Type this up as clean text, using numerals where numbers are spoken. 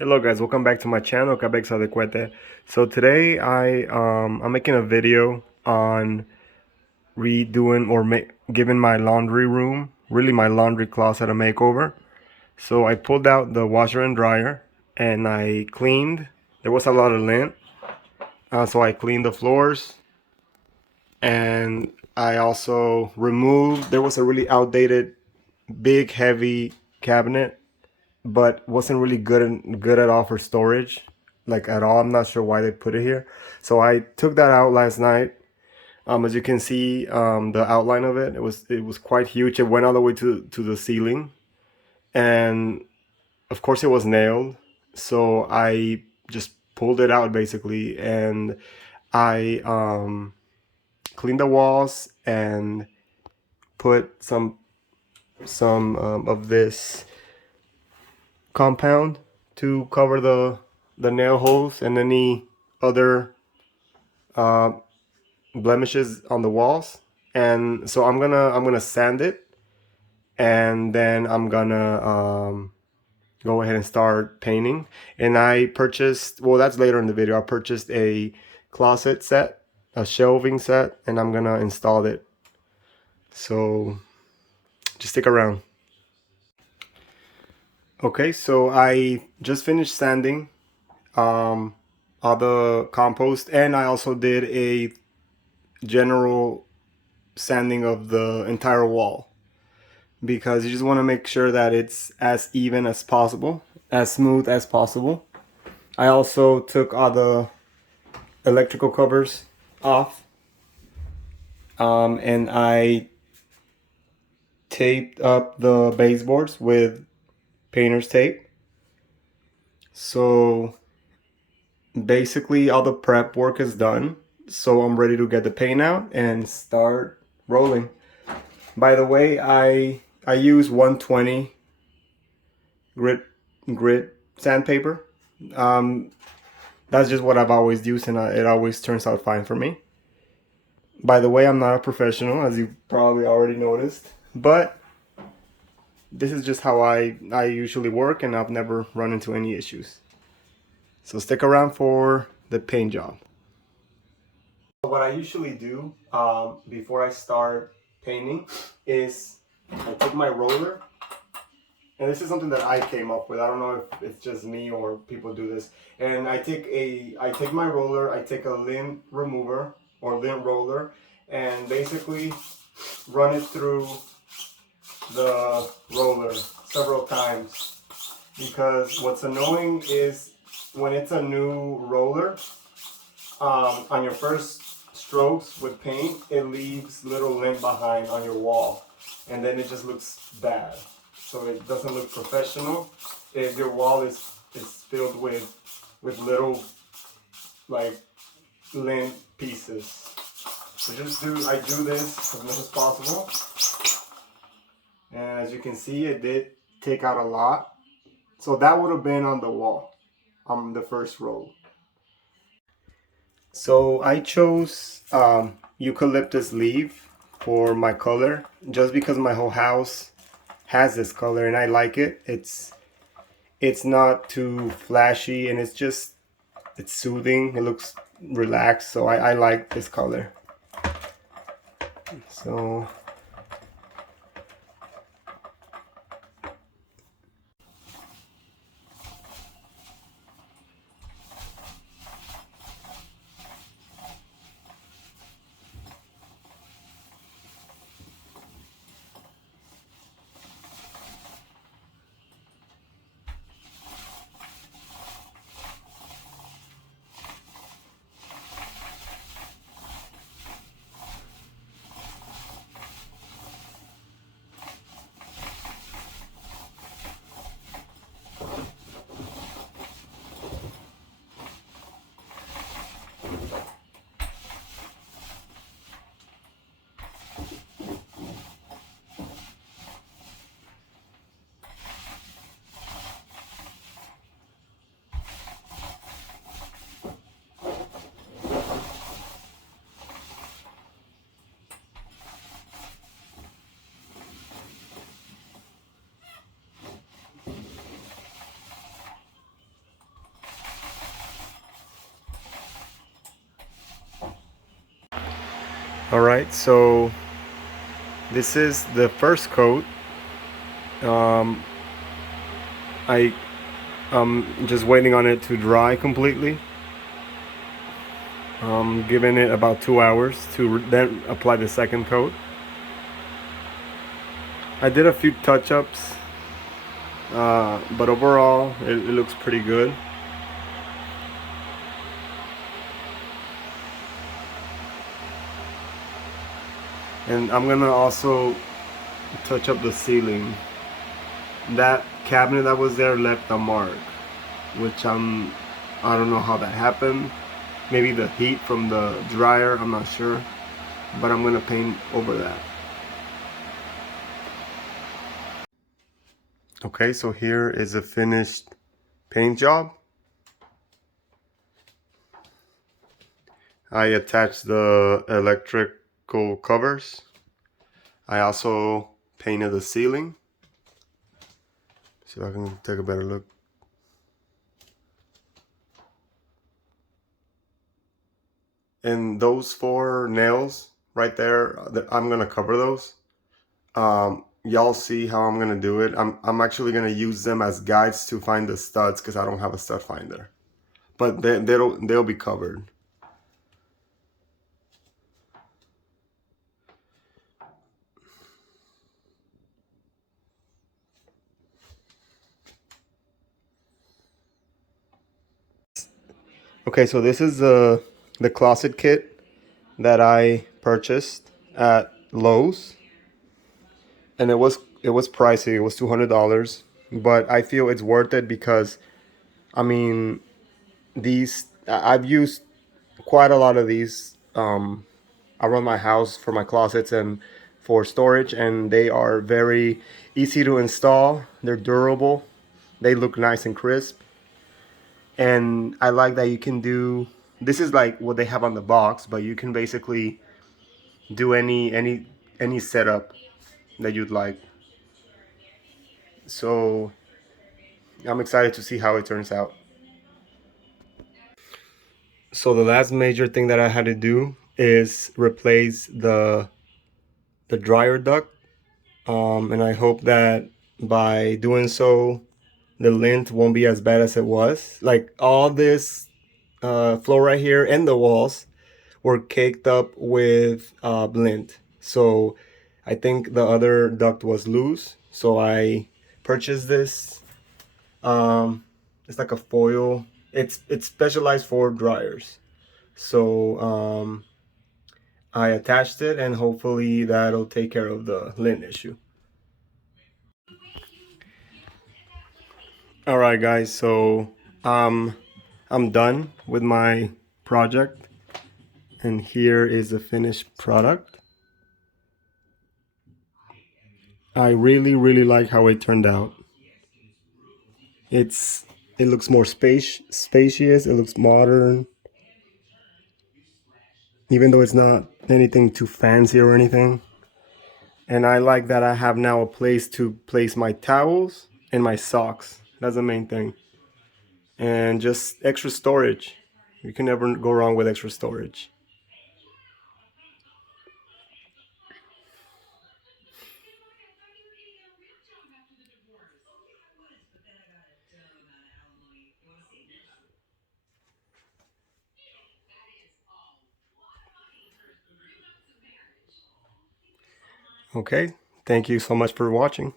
Hello guys, welcome back to my channel, Cabeza de Cuete. So today I'm making a video on redoing or giving my laundry room, really my laundry closet, a makeover. So I pulled out the washer and dryer and I cleaned. There was a lot of lint, so I cleaned the floors, and I also removed. There was a really outdated, big, heavy cabinet, but wasn't really good at all for storage, like at all. I'm not sure why they put it here. So I took that out last night. As you can see, the outline of it was quite huge. It went all the way to the ceiling, and of course it was nailed. So I just pulled it out basically, and I cleaned the walls and put some of this compound to cover the nail holes and any other uh, blemishes on the walls. And so I'm gonna sand it, and then I'm gonna go ahead and start painting. And I purchased, well, that's later in the video, I purchased a closet set, a shelving set, and I'm gonna install it. So just stick around. Okay, so I just finished sanding um, all the compost, and I also did a general sanding of the entire wall, because you just want to make sure that it's as even as possible, as smooth as possible. I also took all the electrical covers off, and I taped up the baseboards with painter's tape. So basically all the prep work is done, so I'm ready to get the paint out and start rolling. By the way, I use 120 grit sandpaper. That's just what I've always used, and it always turns out fine for me. By the way, I'm not a professional, as you probably already noticed, but this is just how I usually work, and I've never run into any issues. So stick around for the paint job. What I usually do before I start painting is I take my roller, and this is something that I came up with. I don't know if it's just me or people do this. And I take my roller, I take a lint remover or lint roller, and basically run it through the roller several times. Because what's annoying is when it's a new roller, on your first strokes with paint, it leaves little lint behind on your wall, and then it just looks bad. So it doesn't look professional if your wall is filled with little like lint pieces. So I do this as much as possible, and as you can see, it did take out a lot. So that would have been on the wall, on the first row. So I chose eucalyptus leaf for my color, just because my whole house has this color and I like it. It's not too flashy, and it's soothing. It looks relaxed, so I like this color. So Alright, so this is the first coat. Um, I'm just waiting on it to dry completely. Giving it about 2 hours to then apply the second coat. I did a few touch-ups, but overall it looks pretty good. And I'm gonna also touch up the ceiling. That cabinet that was there left a mark, which I don't know how that happened. Maybe the heat from the dryer, I'm not sure. But I'm gonna paint over that. Okay, so here is a finished paint job. I attached the electrical covers. I also painted the ceiling. See if I can take a better look. And those 4 nails right there, I'm gonna cover those. Y'all see how I'm gonna do it. I'm actually gonna use them as guides to find the studs because I don't have a stud finder. But they'll be covered. Okay, so this is the closet kit that I purchased at Lowe's, and it was pricey. It was $200, but I feel it's worth it because I mean I've used quite a lot of these around my house for my closets and for storage, and they are very easy to install. They're durable. They look nice and crisp. And I like that you can do, this is like what they have on the box, but you can basically do any setup that you'd like. So I'm excited to see how it turns out. So the last major thing that I had to do is replace the dryer duct, and I hope that by doing so the lint won't be as bad as it was. Like all this floor right here and the walls were caked up with lint. So I think the other duct was loose. So I purchased this. It's like a foil. It's specialized for dryers. So I attached it, and hopefully that'll take care of the lint issue. All right, guys. So I'm done with my project, and here is the finished product. I really like how it turned out. It's it looks more spacious. It looks modern, even though it's not anything too fancy or anything. And I like that I have now a place to place my towels and my socks. That's the main thing. And just extra storage. You can never go wrong with extra storage. Okay, thank you so much for watching.